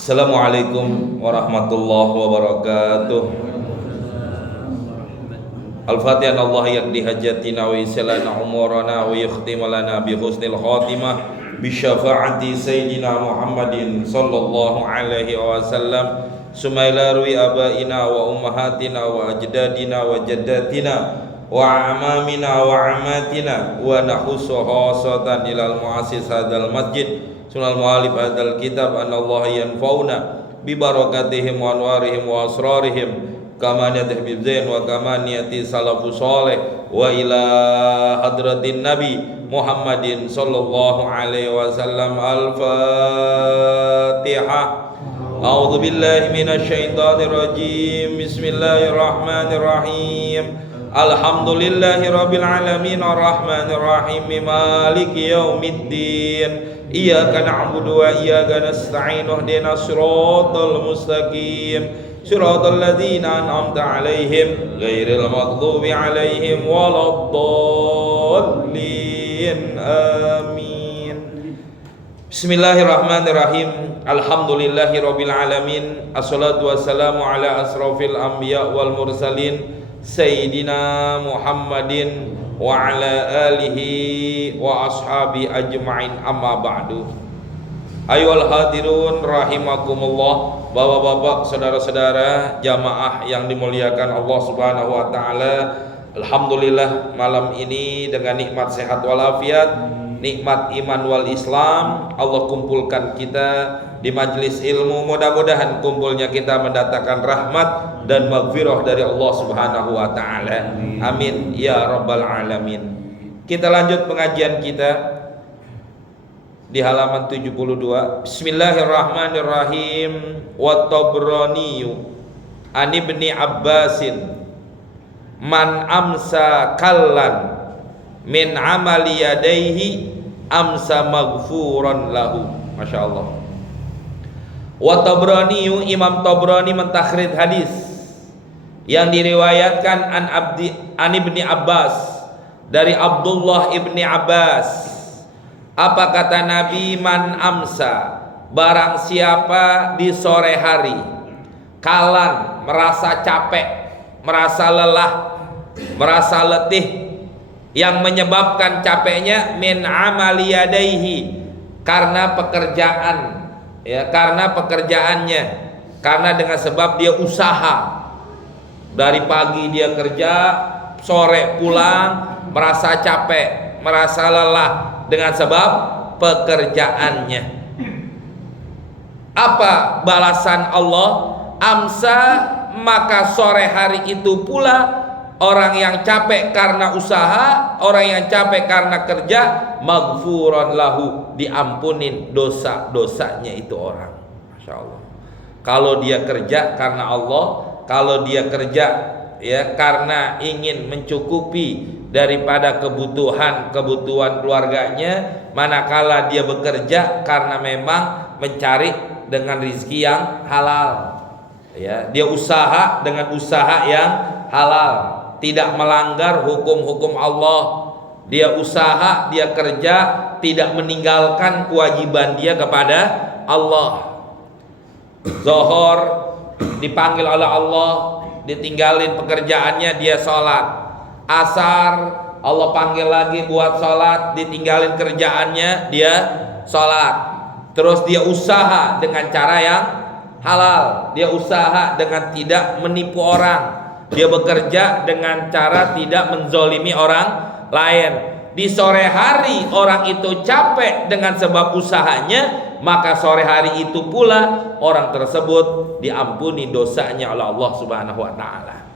Assalamualaikum warahmatullahi wabarakatuh. Al-Fatihah. Allah yakdi hajatina wa isalana umurana wa yakhtim lana bi husnil khatimah bi syafaati sayyidina Muhammadin sallallahu alaihi wasallam. Sumaila ruwi abaina wa ummahatina wa ajdadina wa jaddatina wa amamina wa amatina wa nakhussu khasatan ilal muassis hadzal masjid sunal mu'alif hadzal kitab anna Allah yanfa'una bi barakatihim wa anwarihim wa asrarihim kama niyati Habib Zain wa kama niyati salafus saleh wa ila hadratin nabi Muhammadin sallallahu alaihi wasallam. Al-Fatihah. A'udzu billahi minasy syaithanir rajim. Bismillahirrahmanirrahim. Alhamdulillahi rabbil alamin arrahmanir rahim maliki yaumiddin. Iyyaka na'budu wa iyyaka nasta'in ihdinas siratal mustaqim siratal ladzina an'amta 'alaihim ghairil maghdubi 'alaihim waladdallin. Amin. Bismillahirrahmanirrahim. Alhamdulillahirabbil alamin. Assalatu wassalamu ala asrofil anbiya wal mursalin Sayyidina Muhammadin wa ala alihi wa ashabi ajma'in, amma ba'du. Ayyuhal hadirun rahimakumullah. Bapak-bapak, saudara-saudara jamaah yang dimuliakan Allah Subhanahu wa taala. Alhamdulillah malam ini dengan nikmat sehat walafiat, nikmat iman wal Islam, Allah kumpulkan kita di majelis ilmu. Mudah-mudahan kumpulnya kita mendatangkan rahmat dan maghfirah dari Allah Subhanahu wa taala. Amin ya rabbal alamin. Kita lanjut pengajian kita di halaman 72. Bismillahirrahmanirrahim. Wa Tabrani an Ibni Abbasin man amsa kallan min amali yadaihi amsa maghfuran lahu. Masya Allah. Wa Tabrani, Imam Tabrani mentakhrij hadis yang diriwayatkan an Ibni Abbas, dari Abdullah ibni Abbas. Apa kata Nabi? Man amsa, barang siapa di sore hari kalan, merasa capek, merasa lelah, merasa letih, yang menyebabkan capeknya min amali yadaihi, karena pekerjaan, ya, karena pekerjaannya, karena dengan sebab dia usaha. Dari pagi dia kerja, sore pulang, merasa capek, merasa lelah dengan sebab pekerjaannya. Apa balasan Allah? Amsa, maka sore hari itu pula orang yang capek karena usaha, orang yang capek karena kerja, maghfuran lahu, diampunin dosa-dosanya itu orang. Masya Allah. Kalau dia kerja karena Allah, kalau dia kerja ya karena ingin mencukupi daripada kebutuhan keluarganya, manakala dia bekerja karena memang mencari dengan rizki yang halal, ya, dia usaha dengan usaha yang halal, tidak melanggar hukum-hukum Allah. Dia usaha, dia kerja, tidak meninggalkan kewajiban dia kepada Allah. Zuhur dipanggil oleh Allah, ditinggalin pekerjaannya, dia sholat. Asar Allah panggil lagi buat sholat, ditinggalin kerjaannya, dia sholat. Terus dia usaha dengan cara yang halal, dia usaha dengan tidak menipu orang, dia bekerja dengan cara tidak menzolimi orang lain. Di sore hari orang itu capek dengan sebab usahanya, maka sore hari itu pula orang tersebut diampuni dosanya oleh Allah Subhanahu wa taala.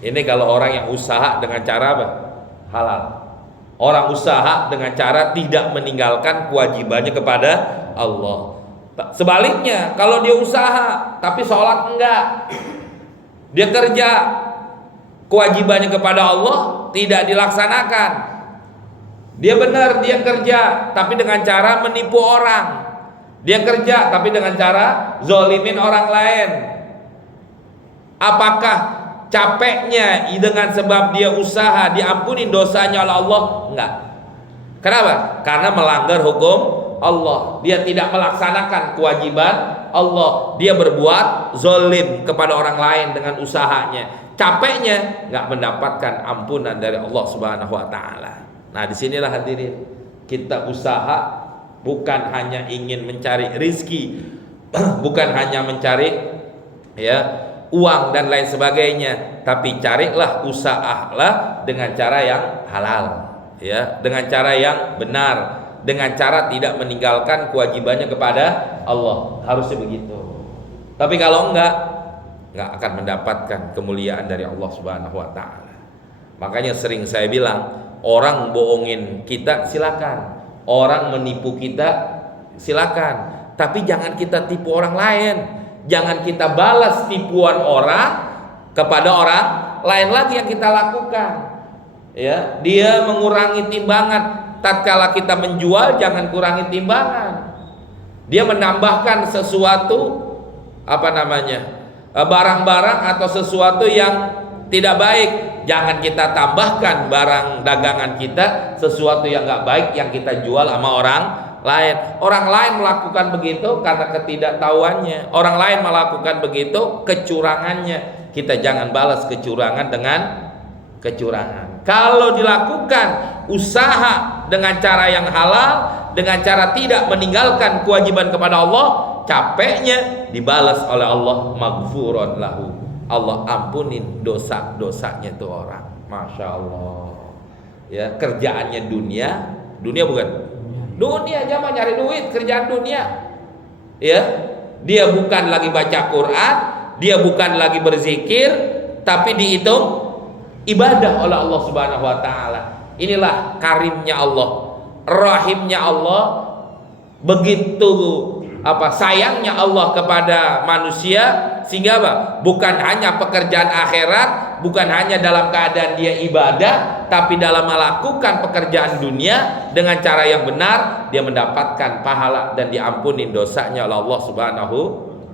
Ini kalau orang yang usaha dengan cara apa? Halal. Orang usaha dengan cara tidak meninggalkan kewajibannya kepada Allah. Sebaliknya, kalau dia usaha tapi sholat enggak, dia kerja, kewajibannya kepada Allah tidak dilaksanakan. Dia benar, dia kerja tapi dengan cara menipu orang. Dia kerja tapi dengan cara zolimin orang lain. Apakah capeknya dengan sebab dia usaha diampuni dosanya oleh Allah? Enggak. Kenapa? Karena melanggar hukum Allah, dia tidak melaksanakan kewajiban Allah, dia berbuat zolim kepada orang lain dengan usahanya, capeknya nggak mendapatkan ampunan dari Allah Subhanahu wa taala. Nah, disinilah hadirin, kita usaha bukan hanya ingin mencari rizki, bukan hanya mencari uang dan lain sebagainya, tapi carilah, usahalah dengan cara yang halal, dengan cara yang benar, dengan cara tidak meninggalkan kewajibannya kepada Allah. Harusnya begitu. Tapi kalau enggak akan mendapatkan kemuliaan dari Allah Subhanahu wa taala. Makanya sering saya bilang, orang bohongin kita silakan, orang menipu kita silakan, tapi jangan kita tipu orang lain. Jangan kita balas tipuan orang kepada orang lain lagi yang kita lakukan. Dia mengurangi timbangan, tatkala kita menjual jangan kurangi timbangan. Dia menambahkan sesuatu barang-barang atau sesuatu yang tidak baik, jangan kita tambahkan barang dagangan kita sesuatu yang nggak baik yang kita jual sama orang lain. Orang lain melakukan begitu karena ketidaktahuannya, orang lain melakukan begitu kecurangannya. Kita jangan balas kecurangan dengan kecurangan. Kalau dilakukan usaha dengan cara yang halal, dengan cara tidak meninggalkan kewajiban kepada Allah, capeknya dibalas oleh Allah, maghfuron lahu, Allah ampunin dosa-dosanya itu orang. Masya Allah. Kerjaannya dunia bukan? Dunia aja mah nyari duit, kerjaan dunia. Dia bukan lagi baca Quran, dia bukan lagi berzikir, tapi dihitung ibadah oleh Allah Subhanahu wa taala. Inilah karimnya Allah, rahimnya Allah, begitu sayangnya Allah kepada manusia, sehingga bukan hanya pekerjaan akhirat, bukan hanya dalam keadaan dia ibadah, tapi dalam melakukan pekerjaan dunia dengan cara yang benar, dia mendapatkan pahala dan diampunin dosanya oleh Allah Subhanahu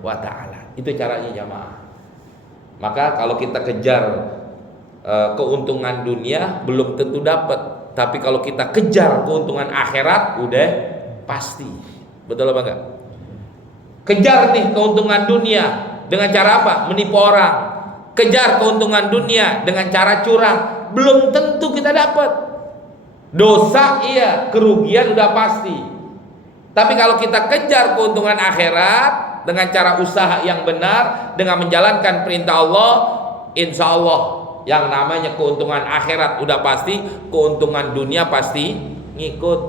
wa taala. Itu caranya jamaah. Maka kalau kita kejar keuntungan dunia belum tentu dapat, tapi kalau kita kejar keuntungan akhirat udah pasti. Betul apa enggak? Kejar nih keuntungan dunia dengan cara apa? Menipu orang. Kejar keuntungan dunia dengan cara curang, belum tentu kita dapat. Dosa iya, kerugian udah pasti. Tapi kalau kita kejar keuntungan akhirat dengan cara usaha yang benar, dengan menjalankan perintah Allah, insya Allah yang namanya keuntungan akhirat udah pasti, keuntungan dunia pasti ngikut.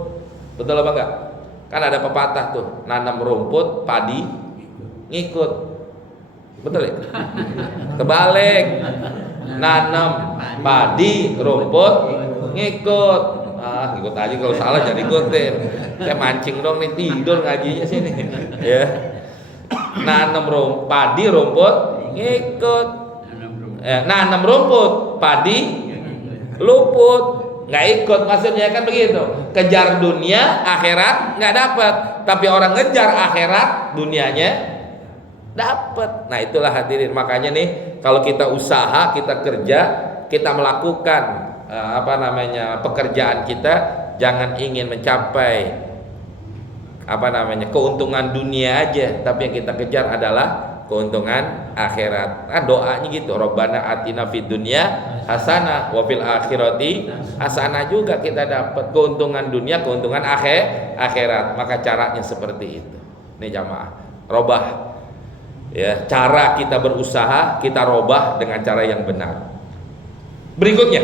Betul apa enggak? Kan ada pepatah tuh, nanam rumput padi ngikut. Betul ya? Kebalik, nanam padi rumput ngikut. Ikut aja, kalau salah jangan ikutin. Saya mancing dong nih, tidur ngajinya sini. Nanam padi rumput ngikut. Nanam rumput padi luput. Nggak ikut, maksudnya kan begitu. Kejar dunia, akhirat nggak dapat, tapi orang ngejar akhirat, dunianya dapat. Nah itulah hadirin, makanya nih kalau kita usaha, kita kerja, kita melakukan pekerjaan kita, jangan ingin mencapai keuntungan dunia aja, tapi yang kita kejar adalah keuntungan akhirat. Doanya gitu, Rabbana atina fid dunya hasanah wa fil akhirati hasanah, juga kita dapat keuntungan dunia, keuntungan akhirat. Maka caranya seperti itu. Nih jamaah, robah cara kita berusaha, kita robah dengan cara yang benar. Berikutnya,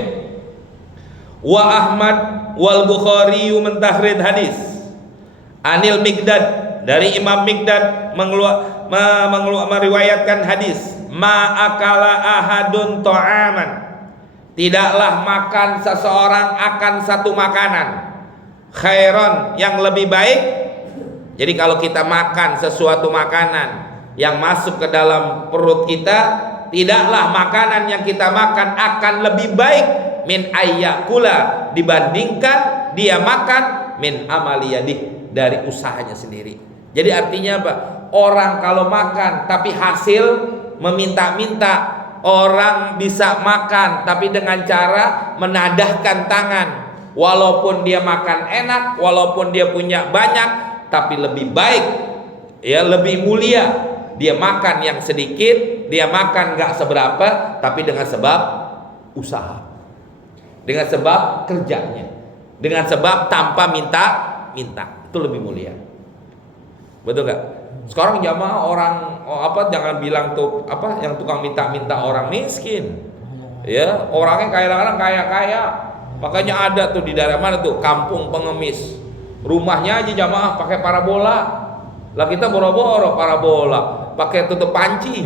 wa Ahmad wal Bukhari mentahrid hadis Anil Miqdad, dari Imam Miqdad meriwayatkan hadis, ma'akala ahadun ta'aman, tidaklah makan seseorang akan satu makanan, khairon, yang lebih baik. Jadi kalau kita makan sesuatu makanan yang masuk ke dalam perut kita, tidaklah makanan yang kita makan akan lebih baik min ayyakula, dibandingkan dia makan min amaliyadih, dari usahanya sendiri. Jadi artinya apa? Orang kalau makan tapi hasil meminta-minta, orang bisa makan tapi dengan cara menadahkan tangan. Walaupun dia makan enak, walaupun dia punya banyak, tapi lebih baik, ya lebih mulia dia makan yang sedikit, dia makan gak seberapa, tapi dengan sebab usaha, dengan sebab kerjanya, dengan sebab tanpa minta, itu lebih mulia. Betul gak? Sekarang jamaah orang jangan bilang tuh yang tukang minta orang miskin, ya orangnya kadang-kadang kaya, makanya ada tuh di daerah mana tuh kampung pengemis, rumahnya aja jamaah pakai parabola, lah kita boro-boro parabola pakai tutup panci.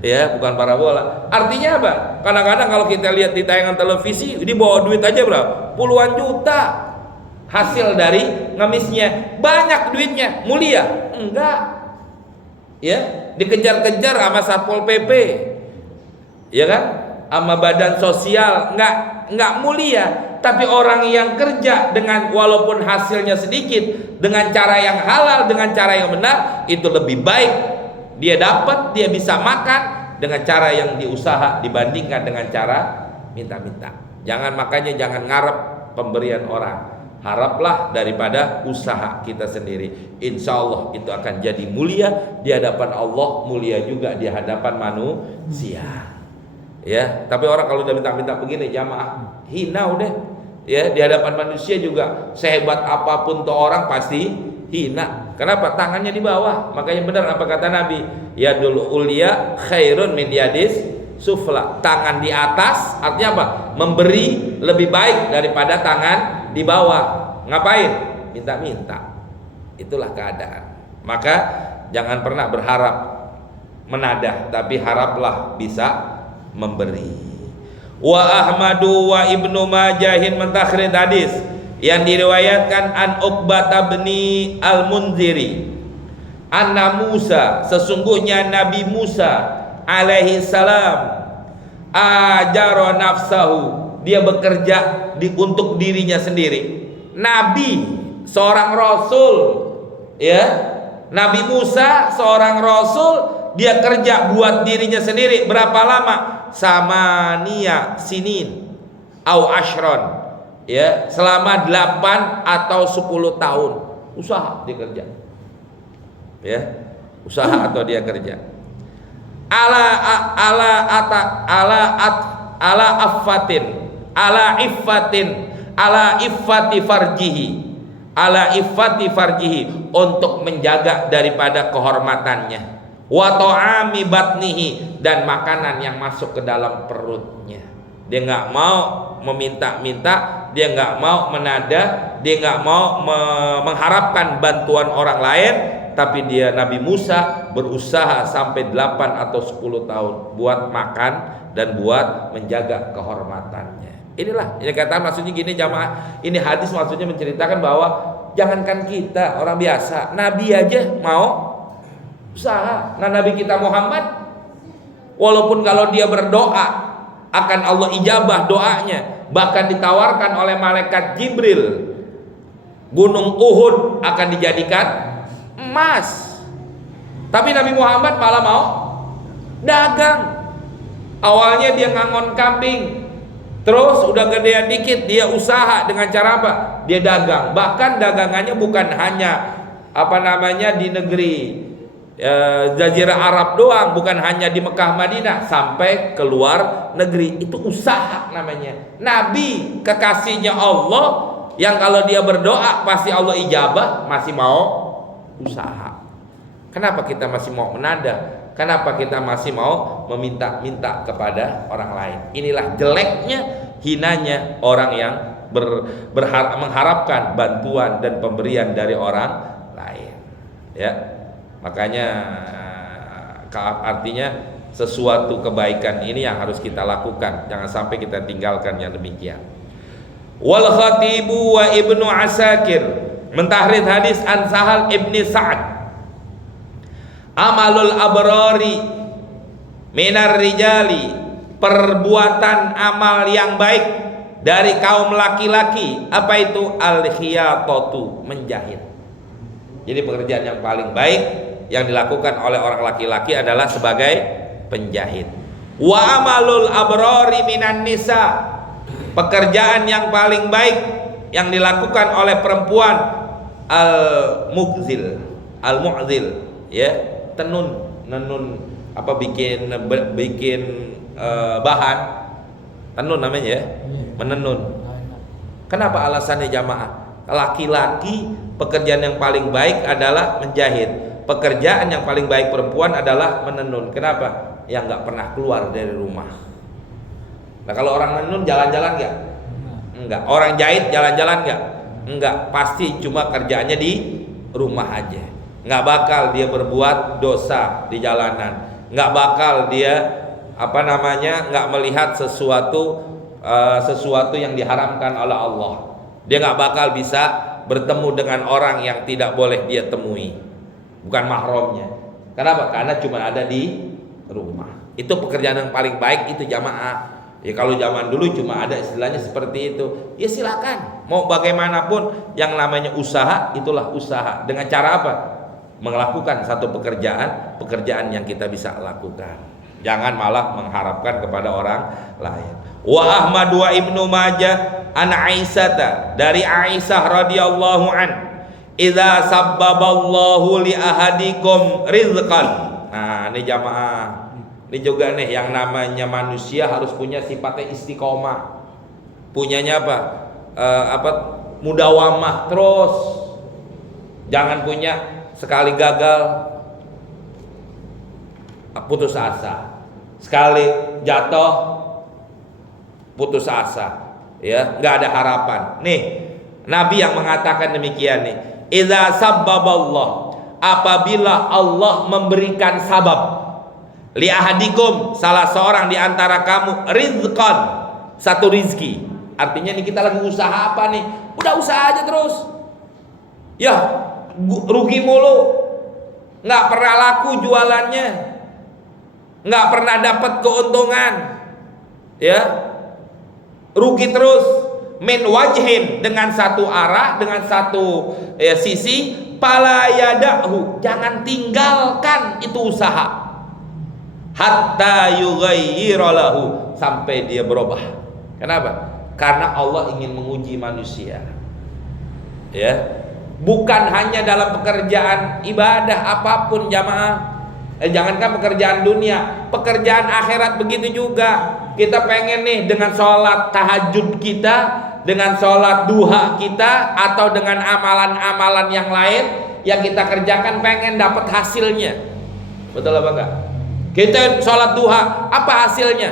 Ya bukan parabola. Artinya apa? Kadang-kadang kalau kita lihat di tayangan televisi, ini bawa duit aja berapa? Puluhan juta hasil dari ngemisnya. Banyak duitnya, mulia? Enggak. Ya, dikejar-kejar sama Satpol PP. Ya kan? Sama badan sosial, enggak mulia. Tapi orang yang kerja dengan walaupun hasilnya sedikit, dengan cara yang halal, dengan cara yang benar, itu lebih baik. Dia dapat, dia bisa makan dengan cara yang diusaha dibandingkan dengan cara minta-minta. Makanya jangan ngarep pemberian orang, haraplah daripada usaha kita sendiri. Insya Allah itu akan jadi mulia di hadapan Allah, mulia juga di hadapan manusia. Ya, tapi orang kalau udah minta-minta begini jamaah hina udah. Ya, di hadapan manusia juga sehebat apapun tuh orang pasti hina. Kenapa? Tangannya di bawah. Makanya benar apa kata Nabi, yadul ulya khairun min yadis sufla. Tangan di atas artinya apa? Memberi lebih baik daripada tangan di bawah. Ngapain? Minta-minta. Itulah keadaan. Maka jangan pernah berharap menadah, tapi haraplah bisa memberi. Wa Ahmadu wa Ibnu Majahin mentakhrid hadis yang diriwayatkan an Uqbah bin al-Munziri anna Musa, sesungguhnya Nabi Musa alaihi salam ajara nafsahu, dia bekerja untuk dirinya sendiri. Nabi, seorang rasul, ya Nabi Musa seorang rasul, dia kerja buat dirinya sendiri. Berapa lama? Samania sinin au ashron, ya selama 8 atau 10 tahun usaha dia kerja, ya usaha atau dia kerja ala iffati farjihi untuk menjaga daripada kehormatannya, wa ta'ami batnihi, dan makanan yang masuk ke dalam perutnya. Dia nggak mau meminta-minta, dia nggak mau menada, dia nggak mau mengharapkan bantuan orang lain, tapi dia Nabi Musa berusaha sampai 8 atau 10 tahun buat makan dan buat menjaga kehormatannya. Inilah ini kata maksudnya gini jamaah, ini hadis maksudnya menceritakan bahwa jangankan kita orang biasa, Nabi aja mau usaha. Nah Nabi kita Muhammad walaupun kalau dia berdoa akan Allah ijabah doanya, bahkan ditawarkan oleh malaikat Jibril gunung Uhud akan dijadikan emas, tapi Nabi Muhammad malah mau dagang. Awalnya dia ngangon kambing, terus udah gedean dikit dia usaha dengan cara apa? Dia dagang. Bahkan dagangannya bukan hanya di negeri Jazirah Arab doang, bukan hanya di Mekah Madinah, sampai keluar negeri. Itu usaha namanya. Nabi kekasihnya Allah yang kalau dia berdoa pasti Allah ijabah, masih mau usaha. Kenapa kita masih mau menada? Kenapa kita masih mau meminta-minta kepada orang lain? Inilah jeleknya, hinanya orang yang mengharapkan bantuan dan pemberian dari orang lain. Ya. Makanya artinya sesuatu kebaikan ini yang harus kita lakukan, jangan sampai kita tinggalkan yang demikian. Wal Khatibu wa Ibnu Asakir mentahrid hadis an Sahal ibni Sa'ad, amalul abrari minar rijali, perbuatan amal yang baik dari kaum laki-laki. Apa itu? Al khiyatatu, menjahit. Jadi pekerjaan yang paling baik yang dilakukan oleh orang laki-laki adalah sebagai penjahit. Wa amalul abrari minan nisa, pekerjaan yang paling baik yang dilakukan oleh perempuan al-mughzil, ya, nenun apa bikin bahan tenun namanya ya, menenun. Kenapa alasannya jamaah? Laki-laki pekerjaan yang paling baik adalah menjahit, pekerjaan yang paling baik perempuan adalah menenun. Kenapa? Yang nggak pernah keluar dari rumah. Nah kalau orang menenun jalan-jalan nggak? Enggak. Orang jahit jalan-jalan nggak? Enggak. Pasti cuma kerjaannya di rumah aja. Nggak bakal dia berbuat dosa di jalanan. Nggak bakal dia nggak melihat sesuatu yang diharamkan oleh Allah. Dia nggak bakal bisa bertemu dengan orang yang tidak boleh dia temui, bukan mahramnya. Kenapa? Karena cuma ada di rumah. Itu pekerjaan yang paling baik itu jamaah. Ya kalau zaman dulu cuma ada istilahnya seperti itu. Ya silakan. Mau bagaimanapun yang namanya usaha itulah usaha. Dengan cara apa? Melakukan satu pekerjaan yang kita bisa lakukan. Jangan malah mengharapkan kepada orang lain. Wa Ahmad wa Ibnu Majah an Aisyah, dari Aisyah radhiyallahu an, idza sabbaballahu li ahadikum rizqan. Nah, ini jamaah. Ini juga nih yang namanya manusia harus punya sifatnya istiqomah. Punyanya apa? Mudawamah terus. Jangan punya sekali gagal putus asa, sekali jatuh putus asa, ya, nggak ada harapan. Nih, Nabi yang mengatakan demikian nih. Idza sabbaballah, apabila Allah memberikan sabab, li ahadikum, salah seorang di antara kamu, rizqan, satu rizki. Artinya nih kita lagi usaha apa nih? Udah usaha aja terus. Ya, rugi mulu. Nggak pernah laku jualannya. Nggak pernah dapat keuntungan. Ya. Rugi terus. Min wajhin, dengan satu arah, dengan satu sisi, pala yadahu, jangan tinggalkan itu usaha. Hatta yughayyira lahu, sampai dia berubah. Kenapa? Karena Allah ingin menguji manusia. Ya. Bukan hanya dalam pekerjaan ibadah apapun jamaah. Jangankan pekerjaan dunia, pekerjaan akhirat begitu juga. Kita pengen nih dengan sholat tahajud kita, dengan sholat duha kita, atau dengan amalan-amalan yang lain yang kita kerjakan, pengen dapat hasilnya. Betul apa enggak? Kita sholat duha, apa hasilnya?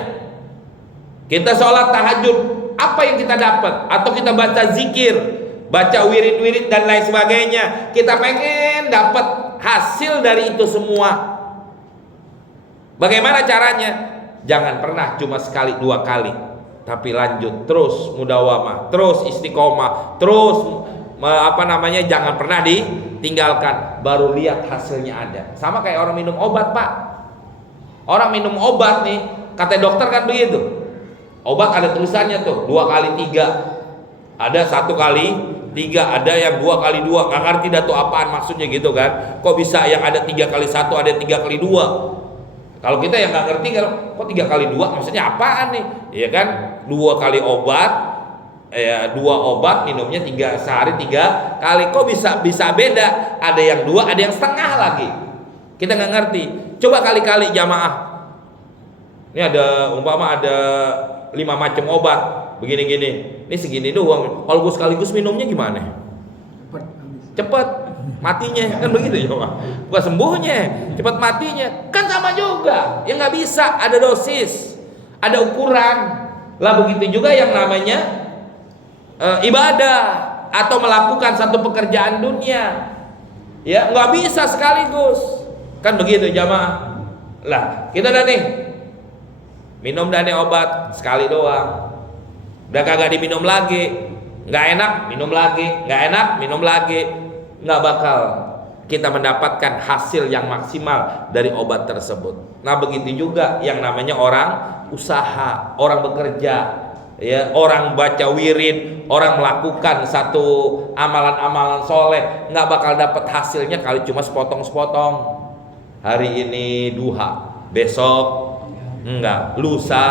Kita sholat tahajud, apa yang kita dapat? Atau kita baca zikir, baca wirid-wirid dan lain sebagainya, kita pengen dapat hasil dari itu semua. Bagaimana caranya? Jangan pernah cuma sekali dua kali, tapi lanjut terus, mudawamah terus, istiqomah terus, jangan pernah ditinggalkan. Baru lihat hasilnya ada. Sama kayak orang minum obat, Pak. Orang minum obat nih, kata dokter kan begitu. Obat ada tulisannya tuh 2 kali 3, ada 1 kali 3, ada yang 2 kali 2. Nggak ngerti dah tuh apaan maksudnya gitu kan. Kok bisa yang ada 3 kali 1, ada 3 kali 2? Kalau kita yang nggak ngerti, kok 3 kali 2 maksudnya apaan nih? Iya kan, 2 kali obat, 2 obat minumnya 3 sehari 3 kali. Kok bisa beda? Ada yang 2, ada yang setengah lagi. Kita nggak ngerti. Coba kali-kali jamaah. Ini ada umpama ada 5 macam obat begini-gini. Ini segini doang. Kalau gue sekaligus minumnya gimana? Cepet matinya, kan begitu ya Pak. Bukan sembuhnya, cepat matinya, kan sama juga. Ya nggak bisa, ada dosis, ada ukuran. Lah begitu juga yang namanya ibadah atau melakukan satu pekerjaan dunia. Ya nggak bisa sekaligus, kan begitu jamaah. Lah kita dah nih minum dah nih obat sekali doang, udah kagak diminum lagi. Nggak enak minum lagi, nggak enak minum lagi. Nggak bakal kita mendapatkan hasil yang maksimal dari obat tersebut. Nah begitu juga yang namanya orang usaha, orang bekerja, ya, orang baca wirid, orang melakukan satu amalan-amalan soleh, nggak bakal dapat hasilnya kalau cuma sepotong-sepotong. Hari ini duha, besok enggak, lusa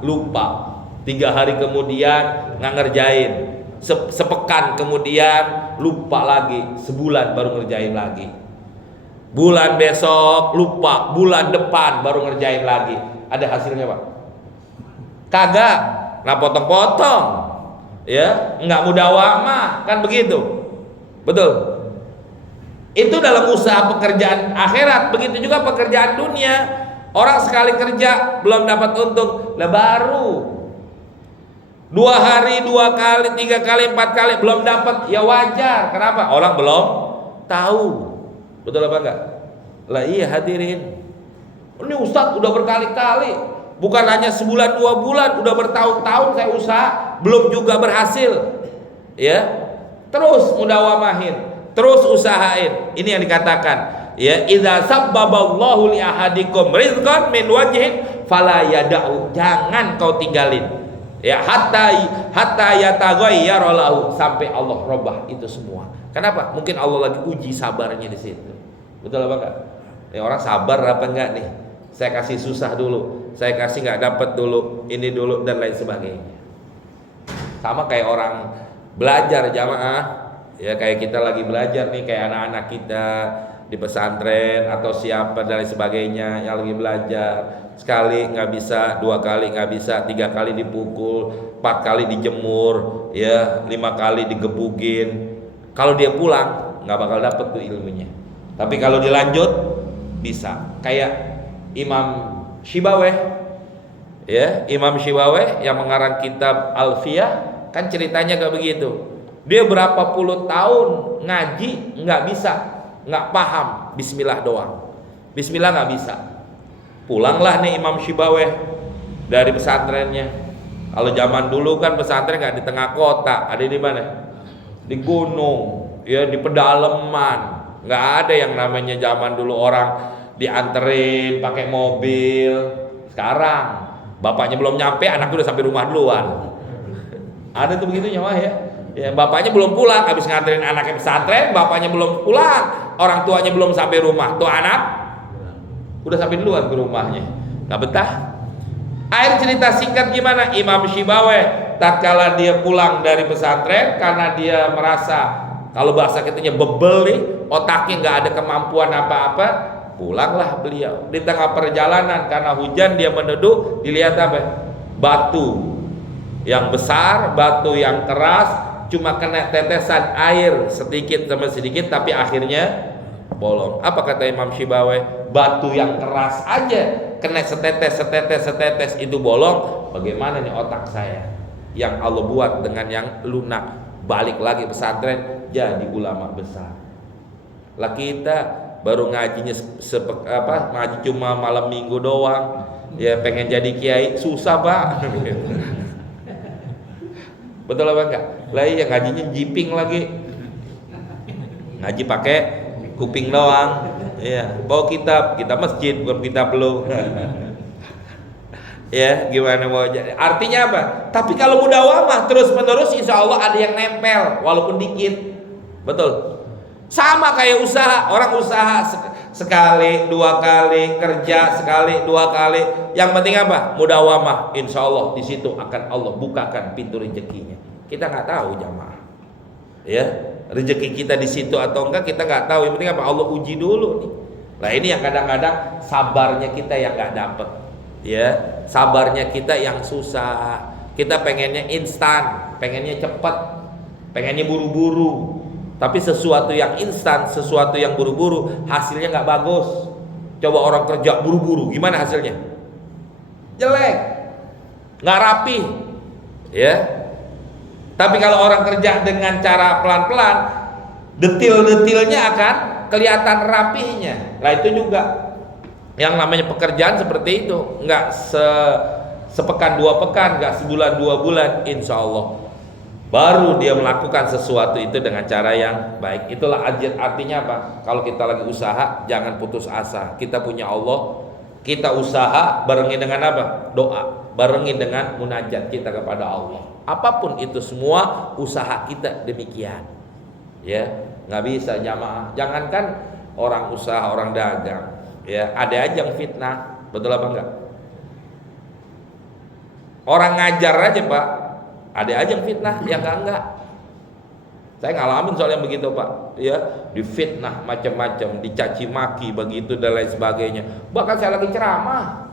lupa, 3 hari kemudian nggak ngerjain, sepekan kemudian lupa lagi, sebulan baru ngerjain lagi. Bulan besok lupa, bulan depan baru ngerjain lagi. Ada hasilnya Pak? Kagak. Nah potong-potong, ya nggak mudawamah kan begitu, betul. Itu dalam usaha pekerjaan akhirat. Begitu juga pekerjaan dunia. Orang sekali kerja belum dapat untung, lah baru 2 hari, 2 kali, 3 kali, 4 kali belum dapat, ya wajar. Kenapa? Orang belum tahu. Betul apa enggak? Lah iya hadirin. Ini Ustadz udah berkali-kali. Bukan hanya sebulan 2 bulan, udah bertahun-tahun saya usaha, belum juga berhasil. Ya, terus mudawamahin, terus usahain. Ini yang dikatakan, ya, idza sabbaballahu li ahadikum rizqan min wajhin fala yada'u. Jangan kau tinggalin. Ya, hatta yataghayyara lahu, sampai Allah robah itu semua. Kenapa? Mungkin Allah lagi uji sabarnya di situ. Betul apa enggak? Ya, orang sabar apa enggak nih? Saya kasih susah dulu, saya kasih nggak dapat dulu, ini dulu dan lain sebagainya. Sama kayak orang belajar jamaah, ya kayak kita lagi belajar nih, kayak anak-anak kita di pesantren atau siapa dan lain sebagainya yang lagi belajar. Sekali nggak bisa, 2 kali nggak bisa, 3 kali dipukul, 4 kali dijemur, ya 5 kali digebukin. Kalau dia pulang nggak bakal dapet tuh ilmunya. Tapi kalau dilanjut bisa. Kayak Imam Syibaweh, ya Imam Syibaweh yang mengarang kitab Alfiyah, kan ceritanya gak begitu. Dia berapa puluh tahun ngaji nggak bisa, nggak paham Bismillah doang. Bismillah nggak bisa. Pulanglah nih Imam Syibaweh dari pesantrennya. Kalau zaman dulu kan pesantren nggak di tengah kota, ada di mana? Di gunung, ya di pedalaman. Nggak ada yang namanya zaman dulu orang dianterin pakai mobil. Sekarang bapaknya belum nyampe, anaknya udah sampai rumah duluan. Ada tuh begitu nyawa ya. Ya, bapaknya belum pulang, habis nganterin anaknya pesantren, bapaknya belum pulang, orang tuanya belum sampai rumah, tuh anak udah sampai duluan ke rumahnya. Nggak betah. Akhir cerita singkat gimana? Imam Syibaweh tatkala dia pulang dari pesantren, karena dia merasa, kalau bahasa kitanya bebel nih, otaknya nggak ada kemampuan apa-apa, pulanglah beliau. Di tengah perjalanan karena hujan dia meneduh, dilihat apa? Batu yang besar, batu yang keras, cuma kena tetesan air sedikit sama sedikit, tapi akhirnya bolong. Apa kata Imam Syibaweh? Batu yang keras aja kena setetes itu bolong. Bagaimana nih otak saya yang Allah buat dengan yang lunak? Balik lagi pesantren, jadi ulama besar. Lah kita baru ngajinya ngaji cuma malam minggu doang, ya pengen jadi kiai susah Pak. Betul apa enggak? Lah iya ngajinya jiping lagi, ngaji pakai kuping doang, ya bawa kitab, kita masjid bukan kitab lu. Ya gimana mau jadi? Artinya apa? Tapi kalau mudawamah terus menerus, insya Allah ada yang nempel walaupun dikit. Betul. Sama kayak usaha, orang usaha sekali, 2 kali, kerja sekali, 2 kali. Yang penting apa? Mudawamah. Insya Allah di situ akan Allah bukakan pintu rezekinya. Kita nggak tahu jamaah, ya rezeki kita di situ atau enggak kita nggak tahu. Yang penting apa? Allah uji dulu nih. Nah ini yang kadang-kadang sabarnya kita yang nggak dapet, ya sabarnya kita yang susah. Kita pengennya instan, pengennya cepat, pengennya buru-buru. Tapi sesuatu yang instan, sesuatu yang buru-buru, hasilnya nggak bagus. Coba orang kerja buru-buru, gimana hasilnya? Jelek, nggak rapi, ya. Tapi kalau orang kerja dengan cara pelan-pelan, detil-detilnya akan kelihatan rapihnya. Nah itu juga yang namanya pekerjaan seperti itu, nggak sepekan 2 pekan, nggak sebulan 2 bulan, insya Allah baru dia melakukan sesuatu itu dengan cara yang baik. Itulah artinya apa? Kalau kita lagi usaha, jangan putus asa. Kita punya Allah, kita usaha barengin dengan apa? Doa, barengin dengan munajat kita kepada Allah. Apapun itu semua usaha kita demikian. Ya, nggak bisa jamaah. Jangankan orang usaha, orang dagang, ya ada aja yang fitnah. Betul apa enggak? Orang ngajar aja Pak, ada aja yang fitnah, yang enggak. Saya ngalamin soal yang begitu Pak, ya, difitnah macam-macam, dicaci maki begitu dan lain sebagainya. Bahkan saya lagi ceramah,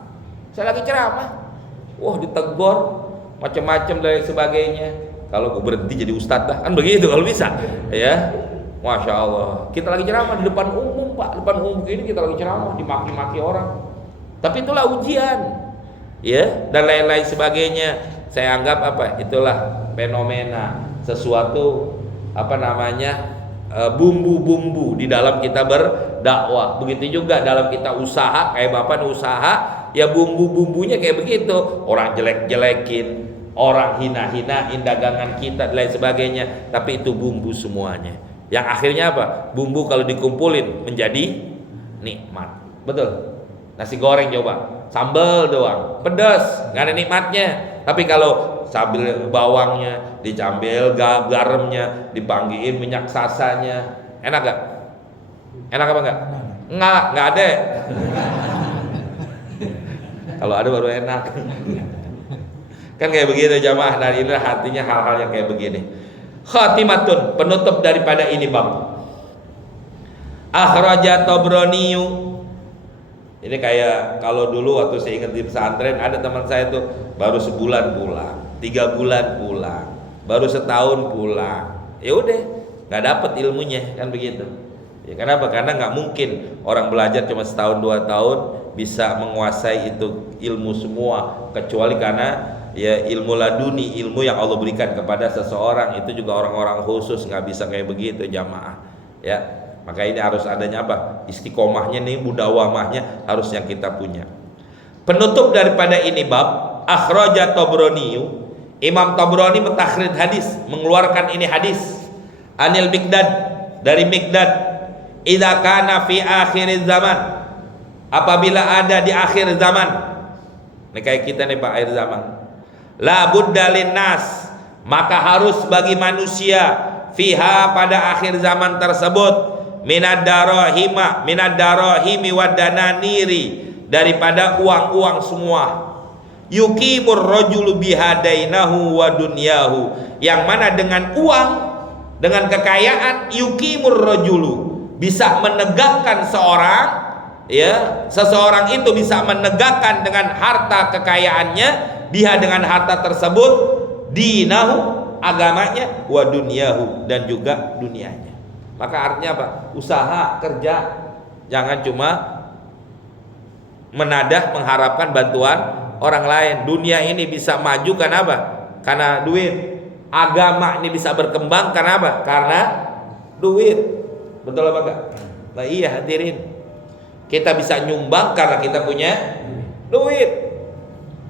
wah ditegur macam-macam dan lain sebagainya. Kalau gue berhenti jadi ustadz dah, kan begitu kalau bisa, ya. Masya Allah, kita lagi ceramah di depan umum Pak, depan umum ini kita lagi ceramah, dimaki-maki orang. Tapi itulah ujian, ya, dan lain-lain sebagainya. Saya anggap apa? Itulah fenomena sesuatu bumbu-bumbu di dalam kita berdakwah. Begitu juga dalam kita usaha, kayak Bapak usaha, ya bumbu-bumbunya kayak begitu. Orang jelek-jelekin, orang hina-hinain dagangan kita dan lain sebagainya. Tapi itu bumbu semuanya. Yang akhirnya apa? Bumbu kalau dikumpulin menjadi nikmat. Betul. Nasi goreng coba, sambal doang, pedas, nggak ada nikmatnya. Tapi kalau sambil bawangnya, dicambil garamnya, dipanggiin minyak sasanya, enak gak? Enak apa enggak? Enggak ada. Kalau ada baru enak. Kan kayak begitu jamaah. Dan inilah hatinya hal-hal yang kayak begini. Khatimatun, penutup daripada ini bab. Akhraja Tabrani. Ini kayak kalau dulu waktu saya ingat di pesantren, ada teman saya tuh baru sebulan pulang, 3 bulan pulang, baru setahun pulang. Ya udah, nggak dapet ilmunya, kan begitu. Ya kenapa? Karena nggak mungkin orang belajar cuma setahun 2 tahun bisa menguasai itu ilmu semua, kecuali karena ya ilmu laduni, ilmu yang Allah berikan kepada seseorang. Itu juga orang-orang khusus, nggak bisa kayak begitu jamaah. Ya. Maka ini harus adanya apa? Istiqomahnya nih, mudawamahnya harus yang kita punya. Penutup daripada ini bab, akhraja Tabrani. Imam Tabrani mentakhrij hadis, mengeluarkan ini hadis. Anil Miqdad, dari Miqdad, idza kana fi akhir zaman, apabila ada di akhir zaman. Ini kayak kita nih Pak, akhir zaman. La budda linnas, maka harus bagi manusia fiha pada akhir zaman tersebut minad darahimi wadananiri, daripada uang-uang semua. Yuqimur rajulu bihadainahu wa dunyahu, yang mana dengan uang, dengan kekayaan, yuqimur rajulu, bisa menegakkan seorang, ya, seseorang itu bisa menegakkan dengan harta kekayaannya, biha dengan harta tersebut, dinahu, agamanya, wa dunyahu, dan juga dunianya. Maka artinya apa? Usaha, kerja, jangan cuma menadah mengharapkan bantuan orang lain. Dunia ini bisa maju karena apa? Karena duit. Agama ini bisa berkembang karena apa? Karena duit. Betul apa enggak? Nah iya hadirin, kita bisa nyumbang karena kita punya duit.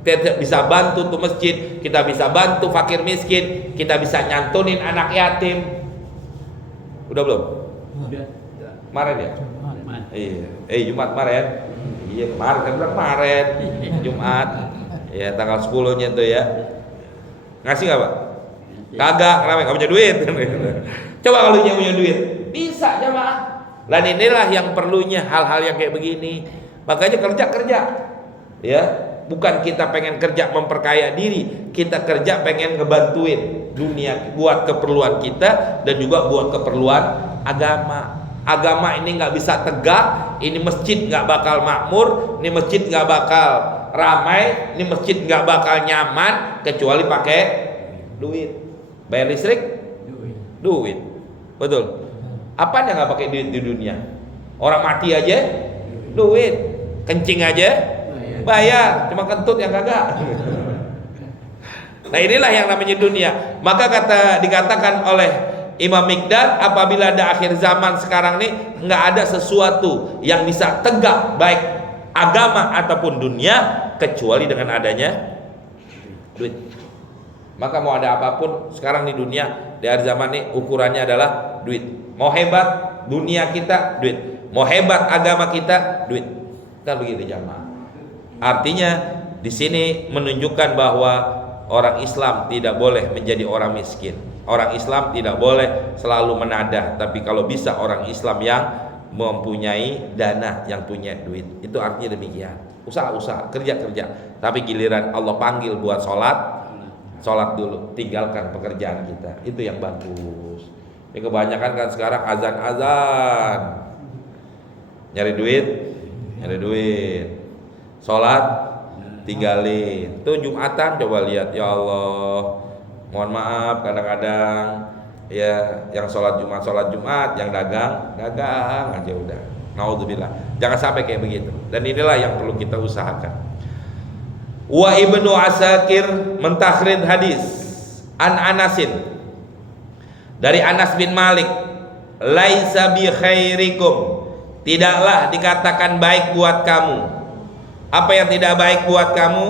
Kita bisa bantu tuh masjid, kita bisa bantu fakir miskin, kita bisa nyantunin anak yatim. Udah belum? Udah. Kemarin ya? Iya. Jumat kemarin. Iya kemarin, kan bilang kemarin Jumat. Ya tanggal 10-nya tuh ya. Ngasih nggak Pak? Kagak, kenapa? Nggak punya duit. Coba kalau dia punya duit, bisa jamaah. Dan inilah yang perlunya hal-hal yang kayak begini. Makanya kerja. Ya, bukan kita pengen kerja memperkaya diri, kita kerja pengen ngebantuin dunia buat keperluan kita dan juga buat keperluan agama. Agama ini nggak bisa tegak, ini masjid nggak bakal makmur, ini masjid nggak bakal ramai, ini masjid nggak bakal nyaman kecuali pakai duit. Bayar listrik, duit. Betul. Apa yang nggak pakai duit di dunia? Orang mati aja, duit. Kencing aja, bayar. Cuma kentut yang kagak. Nah inilah yang namanya dunia. Maka dikatakan oleh Imam Miqdad, apabila ada akhir zaman sekarang nih, nggak ada sesuatu yang bisa tegak baik agama ataupun dunia kecuali dengan adanya duit. Maka mau ada apapun sekarang di dunia, di akhir zaman nih ukurannya adalah duit. Mau hebat dunia kita, duit. Mau hebat agama kita, duit. Kan begitu jamaah. Artinya di sini menunjukkan bahwa orang Islam tidak boleh menjadi orang miskin. Orang Islam tidak boleh selalu menadah, tapi kalau bisa orang Islam yang mempunyai dana, yang punya duit. Itu artinya demikian. Usaha, kerja. Tapi giliran Allah panggil buat sholat dulu, tinggalkan pekerjaan kita. Itu yang bagus. Ini kebanyakan kan sekarang azan nyari duit, sholat tinggalin. Tuh Jumatan coba lihat, ya Allah, mohon maaf kadang-kadang ya yang sholat Jumat, yang dagang aja udah. Naudzubillah. Jangan sampai kayak begitu. Dan inilah yang perlu kita usahakan. Wa Ibnu Asakir mentakhrid hadis an Anasin, dari Anas bin Malik, laisa bi khairikum, tidaklah dikatakan baik buat kamu. Apa yang tidak baik buat kamu?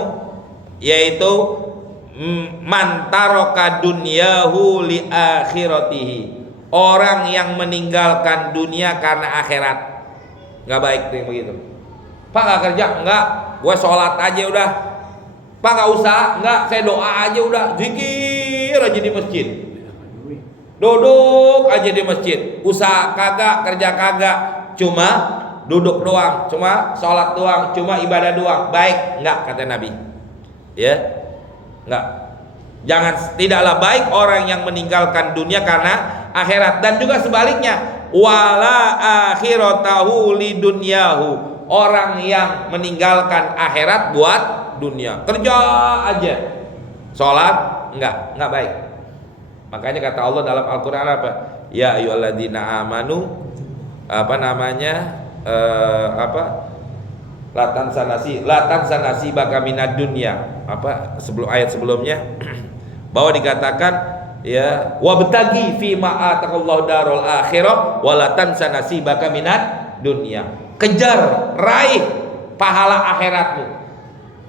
Yaitu man taraka dunyahu li akhiratihi, orang yang meninggalkan dunia karena akhirat. Nggak baik tuh yang begitu. Pak nggak kerja? Enggak, gue sholat aja udah. Pak nggak usaha? Enggak, saya doa aja udah. Zikir aja di masjid, duduk aja di masjid, usaha kagak, kerja kagak, cuma duduk doang, cuma sholat doang, cuma ibadah doang. Baik? Enggak, kata Nabi. Ya, enggak. Tidaklah baik orang yang meninggalkan dunia karena akhirat. Dan juga sebaliknya, wala akhiratahu lidunyahu, orang yang meninggalkan akhirat buat dunia. Kerja aja, sholat enggak baik. Makanya kata Allah dalam Al-Quran apa? Ya ayyuhalladzina amanu, latan sanasi baka minad dunya. Sebelum ayat sebelumnya bahwa dikatakan ya wabtagi fi ma ataqallahu darul akhirah walatan sanasi baka minad dunya. Kejar, raih pahala akhiratmu.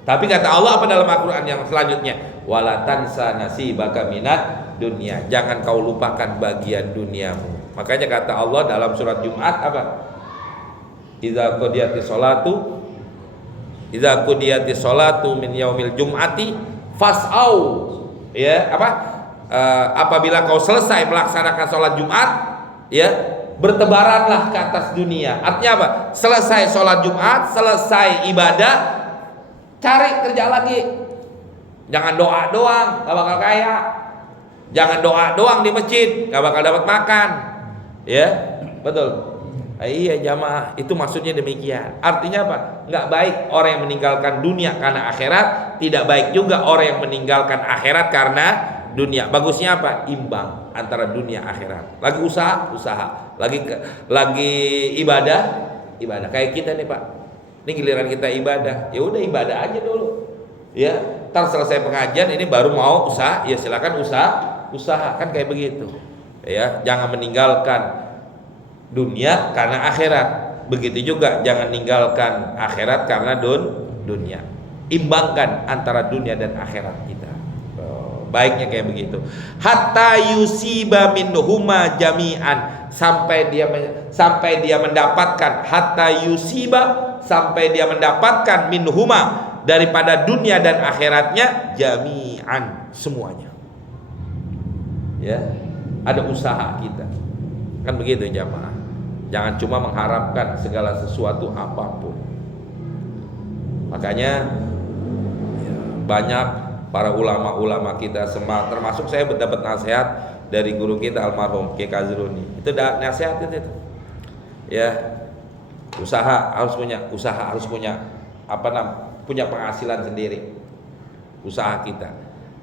Tapi kata Allah apa dalam Al-Quran yang selanjutnya? Walatan sanasi baka minad dunia, jangan kau lupakan bagian duniamu. Makanya kata Allah dalam surat Jumat apa? Idza qudiyati sholatu min yaumil jum'ati fas'au, ya apabila kau selesai melaksanakan sholat Jumat, ya bertebaranlah ke atas dunia. Artinya apa? Selesai sholat Jumat, selesai ibadah, cari kerja lagi. Jangan doa doang, gak bakal kaya. Jangan doa doang di masjid, gak bakal dapat makan. Ya, betul. Iya jamaah, itu maksudnya demikian. Artinya apa? Nggak baik orang yang meninggalkan dunia karena akhirat, tidak baik juga orang yang meninggalkan akhirat karena dunia. Bagusnya apa? Imbang antara dunia akhirat. Lagi usaha, lagi ibadah. Kayak kita nih Pak, ini giliran kita ibadah, ya udah ibadah aja dulu. Ya, ntar selesai pengajian ini baru mau usaha, ya silakan usaha kan kayak begitu. Ya, jangan meninggalkan dunia karena akhirat. Begitu juga jangan meninggalkan akhirat karena dunia. Imbangkan antara dunia dan akhirat kita. Baiknya kayak begitu. Hatta yusiba minhuma jami'an, sampai dia mendapatkan, hatta yusiba, sampai dia mendapatkan minhuma, daripada dunia dan akhiratnya, jami'an, semuanya. Ya, ada usaha kita. Kan begitu jamaah. Jangan cuma mengharapkan segala sesuatu apapun. Makanya banyak para ulama-ulama kita, termasuk saya dapat nasihat dari guru kita almarhum Kiai Kazruni. Itu nasihat itu. Ya, harus punya penghasilan sendiri. Usaha kita.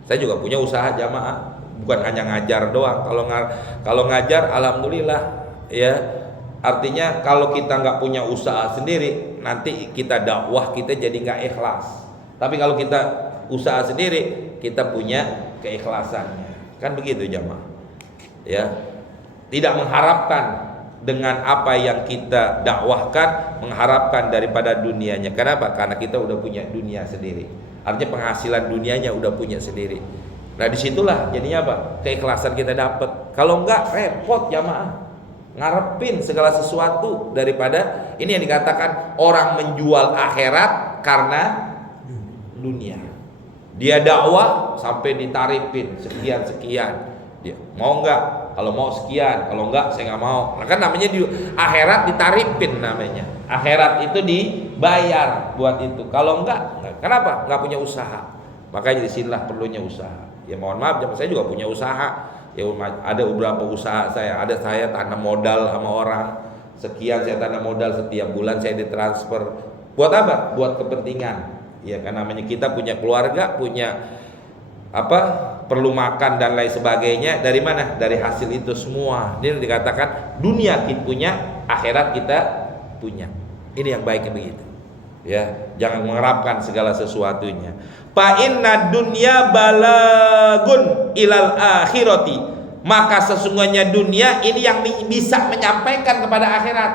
Saya juga punya usaha jamaah, bukan hanya ngajar doang. Kalau ngajar alhamdulillah, ya. Artinya kalau kita nggak punya usaha sendiri, nanti kita dakwah kita jadi nggak ikhlas. Tapi kalau kita usaha sendiri, kita punya keikhlasannya. Kan begitu jamaah. Ya. Tidak mengharapkan dengan apa yang kita dakwahkan, mengharapkan daripada dunianya. Kenapa? Karena kita udah punya dunia sendiri. Artinya penghasilan dunianya udah punya sendiri. Nah disitulah jadinya apa? Keikhlasan kita dapat. Kalau enggak repot jamaah. Ngarepin segala sesuatu daripada ini yang dikatakan orang menjual akhirat karena dunia. Dia dakwah sampai ditarifin sekian. Dia mau enggak? Kalau mau sekian, kalau enggak saya enggak mau. Nah, kan namanya di akhirat ditarifin namanya. Akhirat itu dibayar buat itu. Kalau enggak, kenapa? Enggak punya usaha. Makanya disinilah perlunya usaha. Ya mohon maaf, saya juga punya usaha. Ya ada beberapa usaha saya, ada saya tanam modal sama orang sekian, saya tanam modal setiap bulan saya ditransfer. Buat apa? Buat kepentingan. Ya kan namanya kita punya keluarga, punya apa, perlu makan dan lain sebagainya. Dari mana? Dari hasil itu semua. Ini dikatakan dunia kita punya, akhirat kita punya. Ini yang baiknya begitu. Ya, jangan mengharapkan segala sesuatunya. Fa inna dunya balagun ilal akhirati, maka sesungguhnya dunia ini yang bisa menyampaikan kepada akhirat.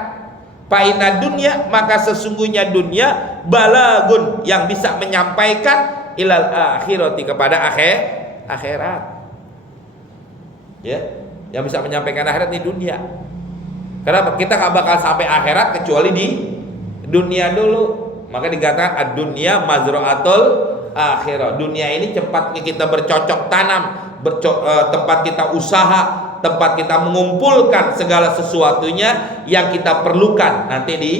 Fa inna dunya, maka sesungguhnya dunia balagun, yang bisa menyampaikan ilal akhirati, kepada akhirat. Ya, yang bisa menyampaikan akhirat di dunia. Kenapa? Kita gak bakal sampai akhirat kecuali di dunia dulu. Maka dikatakan ad-dunya mazra'atul akhirah. Dunia ini tempatnya kita bercocok tanam, tempat kita usaha, tempat kita mengumpulkan segala sesuatunya yang kita perlukan nanti di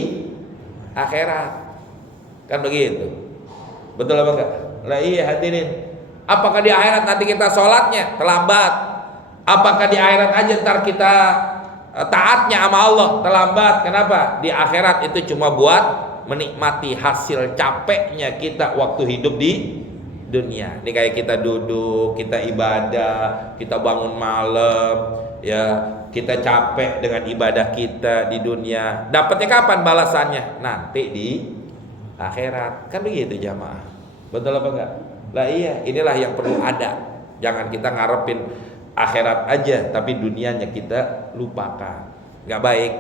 akhirat. Kan begitu. Betul apa enggak? Lah iya hadirin. Apakah di akhirat nanti kita sholatnya terlambat? Apakah di akhirat aja ntar kita taatnya sama Allah terlambat? Kenapa? Di akhirat itu cuma buat menikmati hasil capeknya kita waktu hidup di dunia. Ini kayak kita duduk, kita ibadah, kita bangun malam, ya kita capek dengan ibadah kita di dunia. Dapatnya kapan balasannya? Nanti di akhirat. Kan begitu jamaah. Betul apa enggak? Lah iya, inilah yang perlu ada. Jangan kita ngarepin akhirat aja, tapi dunianya kita lupakan. Nggak baik.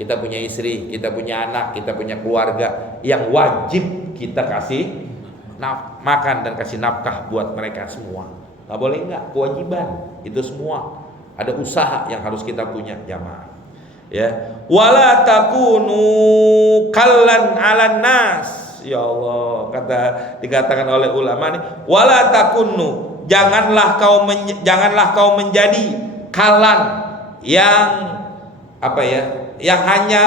Kita punya istri, kita punya anak, kita punya keluarga yang wajib kita kasih makan dan kasih nafkah buat mereka semua. Nggak boleh nggak, kewajiban itu semua. Ada usaha yang harus kita punya jamaah. Ya, wala takunu kallan 'alan nas. Ya Allah, dikatakan oleh ulama nih, wala takunu, janganlah kau menjadi kalan yang apa ya? Yang hanya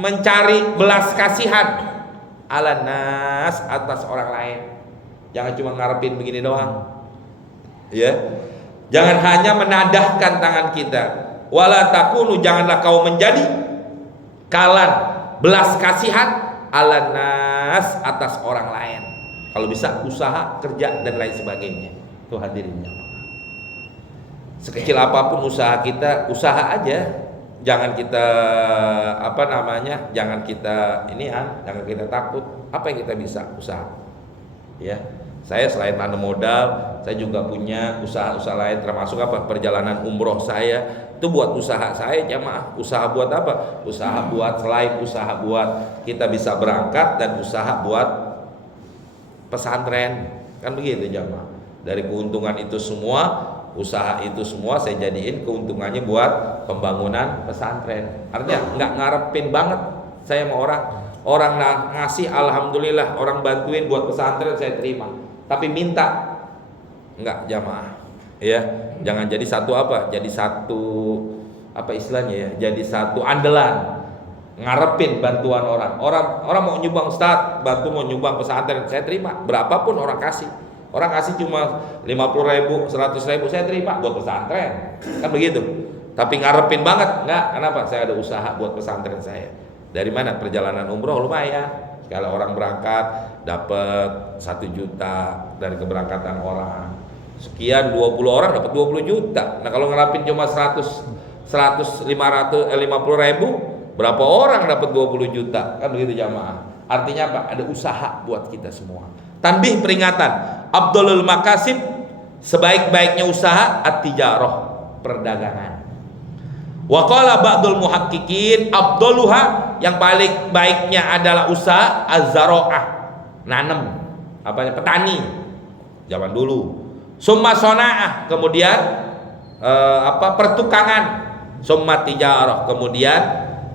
mencari belas kasihan ala nas, atas orang lain. Jangan cuma ngarepin begini doang. Ya. Jangan hanya menadahkan tangan kita. Wala takunu, janganlah kau menjadi kalan belas kasihan ala nas, atas orang lain. Kalau bisa usaha, kerja dan lain sebagainya. Itu hadirinnya. Sekecil apapun usaha kita, usaha aja. Jangan kita jangan kita jangan kita takut. Apa yang kita bisa usaha, ya. Saya selain tanam modal, saya juga punya usaha-usaha lain, termasuk perjalanan umroh saya itu buat usaha saya jamaah. Usaha buat apa? Usaha buat selain usaha buat kita bisa berangkat, dan usaha buat pesantren, kan begitu jamaah. Dari keuntungan itu semua, usaha itu semua saya jadiin keuntungannya buat pembangunan pesantren. Artinya nggak ngarepin banget saya sama orang ngasih, alhamdulillah, orang bantuin buat pesantren saya terima. Tapi minta nggak jamaah, ya. Jangan jadi jadi satu istilahnya ya, jadi satu andalan ngarepin bantuan orang mau nyumbang, Ustaz bantu mau nyumbang pesantren, saya terima berapapun orang kasih. Orang kasih cuma 50.000, 100.000, saya terima buat pesantren, kan begitu. Tapi ngarepin banget enggak. Kenapa? Saya ada usaha buat pesantren saya. Dari mana? Perjalanan umroh lumayan. Kalau orang berangkat dapat 1 juta dari keberangkatan orang. Sekian 20 orang dapat 20 juta. Nah kalau ngarepin cuma 50.000, berapa orang dapat 20 juta? Kan begitu jamaah. Artinya apa? Ada usaha buat kita semua. Tanbih, peringatan, Abdulul makasib, sebaik-baiknya usaha at-tijarah, perdagangan. Wa qala ba'dul muhaqqiqin abduluha, yang paling baiknya adalah usaha az-zara'ah, nanam, petani zaman dulu. Summa sona'ah, kemudian pertukangan. Summa tijarah, kemudian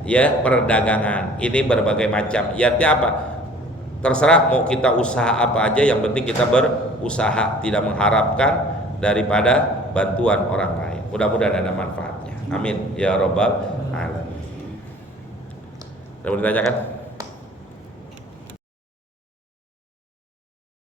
ya perdagangan. Ini berbagai macam. Artinya apa? Terserah mau kita usaha apa aja, yang penting kita berusaha, tidak mengharapkan daripada bantuan orang lain. Mudah-mudahan ada manfaatnya. Amin ya rabbal alamin. Ada mau ditanyakan?